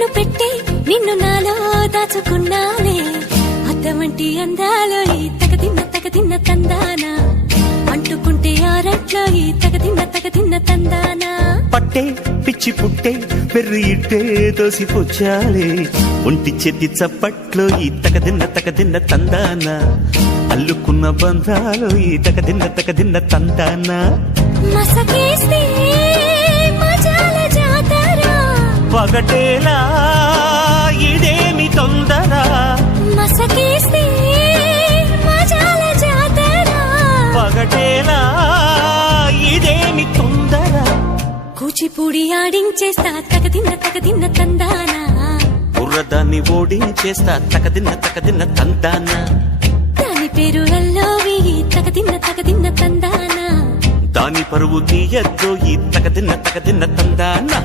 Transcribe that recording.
కన్ను పెట్టే నిన్ను నాలో దాచుకున్నానే అద్దమంటి అందాలో ఈ తగదిన్న తందానా అంటుకుంటే ఆరట్లో ఈ తగదిన్న తందానా పట్టే పిచ్చి పుట్టే పెర్రి ఇట్టే దోసిపుచ్చాలే ఒంటి చెట్టి చప్పట్లో ఈ తగదిన్న తందానా అల్లుకున్న బంధాలు ఈ తగదిన్న తందానా మసకేస్తే మజాల జాతర పగటేలా ఇదేమి తొందర మసకేస్తే మజాల జాతర పగటేలా ఇదేమి తొందర కూచిపూడి ఆడించేస్తా తగదిన్న తందానా బుర్రదాన్ని ఓడించేస్తా తగదిన్న తందానా దాని పేరు అల్లోవి తగదిన్న తందానా దాని పరువు తీయద్దు ఈ తగదిన్న తందానా